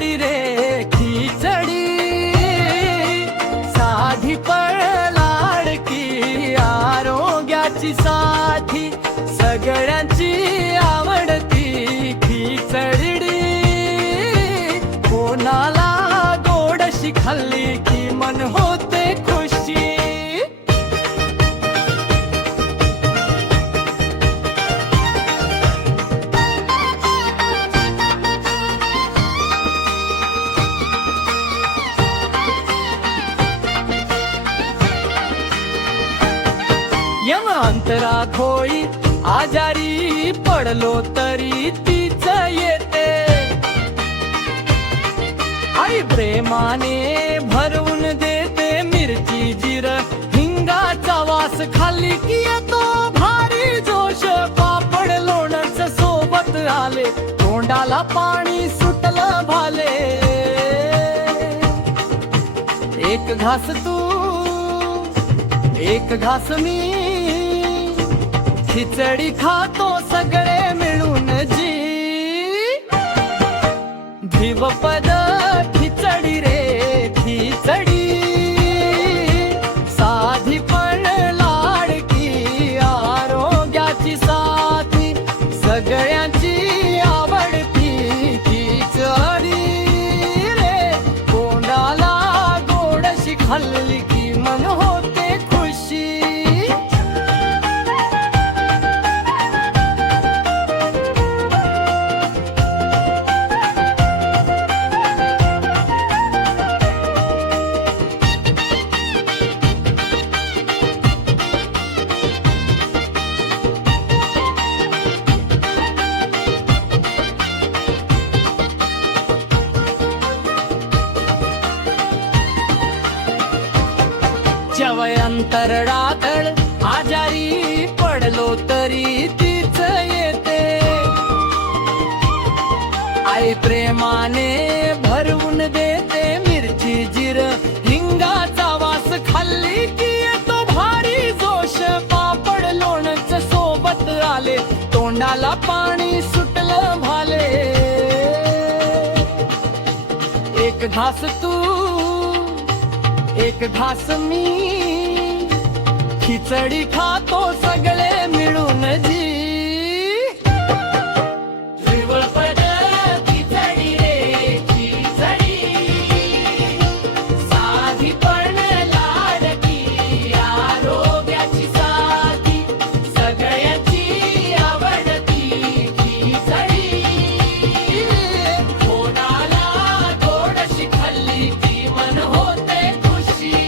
खिचडी रे खिचडी, साधी पण लाडकी, आरोग्याची साथी, सगळ्यांची आवडती खिचडी। कोणाला गोडशी खाल्ली की मन होते खुशी। यम अंतरा खोई आजारी पडलो तरी तीच येते, आई प्रेमाने भरवून देते मिरची जिर हिंगाचा वास, खाल्ली की येतो भारी जोश, पापड लोणचं सोबत आले तोंडाला पाणी सुटलं भाले। एक घास तू एक घास मी, खिचडी खातो सगळे मिळून जी। धिवपद खिचडी रे खिचडी, साधी पण लाडकी, आरोग्याची साथी, सगळ्यांची आवडती खिचडी रे। तोंडाला गोडशी खाल्ली की मन होते खुशी। जवय अंतरडातळ आजारी पडलो तरी तीच येते, आई प्रेमाने भरवून देते मिरची जिर हिंगाचा वास, खाल्ली की येतो भारी जोश, पापड लोणचं सोबत आले तोंडाला पाणी सुटलं भाले। एक घास तू एक घास मी, खिचडी खातो सगळे मिळून जी। धिवपद खिचडी रे खिचडी, साधी पण लाडकी, आरोग्याची साथी, सगळ्यांची आवडती खिचडी। कोणाला गोडशी खाल्ली की मन होते खुशी।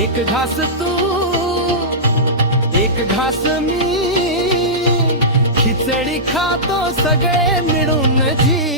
एक घास तू एक घास मी, खिचडी खातो सगळे मिळून जी।